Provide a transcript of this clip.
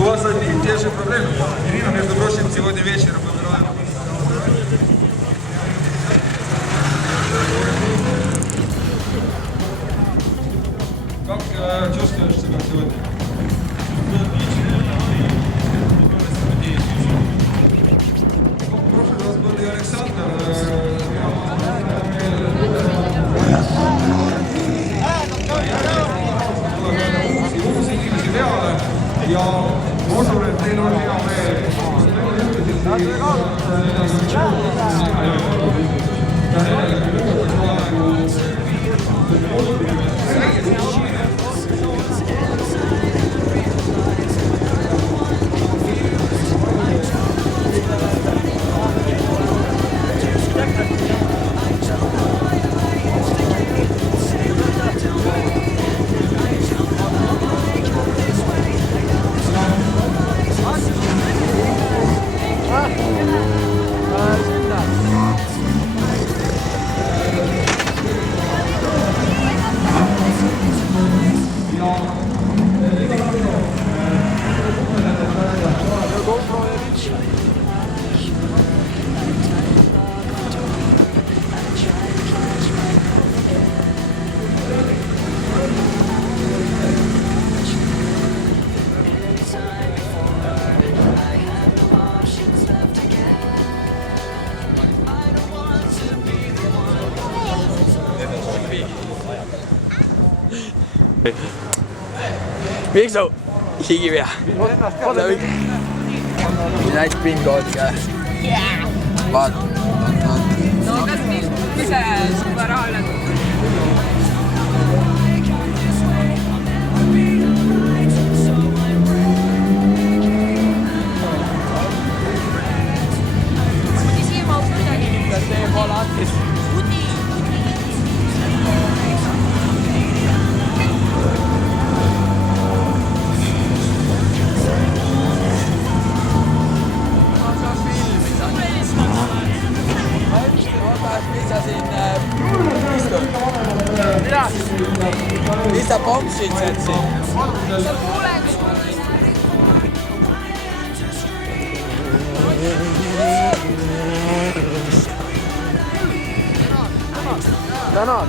У вас одни и те же проблемы. Ирина, между прочим, сегодня вечером выбирала. Как чувствуешь себя сегодня? В прошлый раз был и Александр. Его усилили peale ja ma usun, et teil on hea meel. Miks sa higi pea? Näit pingood ka. Vaata. No kas ise suveraalne? Mis sa ponksid sealt siin? Sa kuuleks. Tänan!